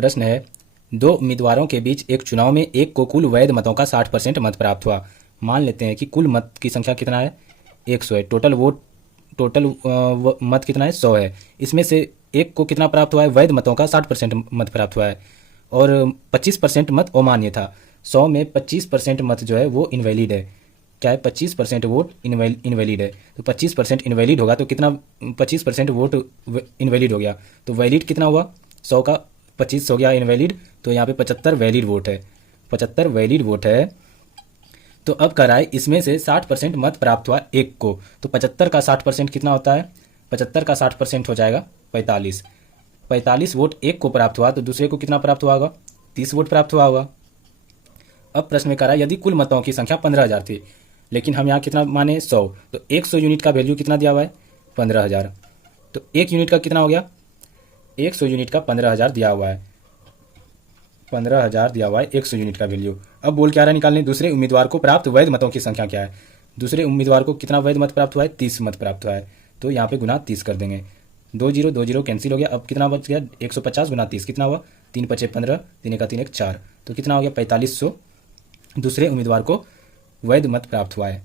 प्रश्न है, दो उम्मीदवारों के बीच एक चुनाव में एक को कुल वैध मतों का 60% मत प्राप्त हुआ। मान लेते हैं कि कुल मत की संख्या कितना है, 100 है। टोटल मत कितना है, 100 है। इसमें से एक को कितना प्राप्त हुआ है, वैध मतों का 60% मत प्राप्त हुआ है और 25% मत अमान्य था। 100 में 25% मत जो है वो इनवैलिड है। क्या है, 25% वोट इनवैलिड है। तो 25% इनवैलिड होगा तो कितना, 25% वोट इनवैलिड हो गया तो वैलिड कितना हुआ, 100 का 25 हो गया इनवैलिड, तो यहाँ पे 75 वैलिड वोट है। 75 वैलिड वोट है। तो अब कह रहा है इसमें से 60% मत प्राप्त हुआ एक को, तो 75 का 60% कितना होता है, 75 का 60% हो जाएगा 45। 45 वोट एक को प्राप्त हुआ तो दूसरे को कितना प्राप्त हुआ होगा, 30 वोट प्राप्त हुआ होगा। अब प्रश्न में कह रहा है यदि कुल मतों की संख्या 15,000 थी, लेकिन हम यहाँ कितना माने 100, तो 100 यूनिट का वैल्यू कितना दिया हुआ है, 15,000। तो एक यूनिट का कितना हो गया, 100 यूनिट का 15,000 दिया हुआ है। 15,000 दिया हुआ है 100 यूनिट का वैल्यू। अब बोल क्या रहा है निकालने, दूसरे उम्मीदवार को प्राप्त वैध मतों की संख्या क्या है। दूसरे उम्मीदवार को कितना वैध मत प्राप्त हुआ है, 30 मत प्राप्त हुआ है। तो यहाँ पे गुना 30 कर देंगे, 2 0 कैंसिल हो गया। अब कितना बच गया, 150 गुना 30 कितना हुआ, 3 5 15, 3 1 3 1 4, तो कितना हो गया 4500 दूसरे उम्मीदवार को वैध मत प्राप्त हुआ है।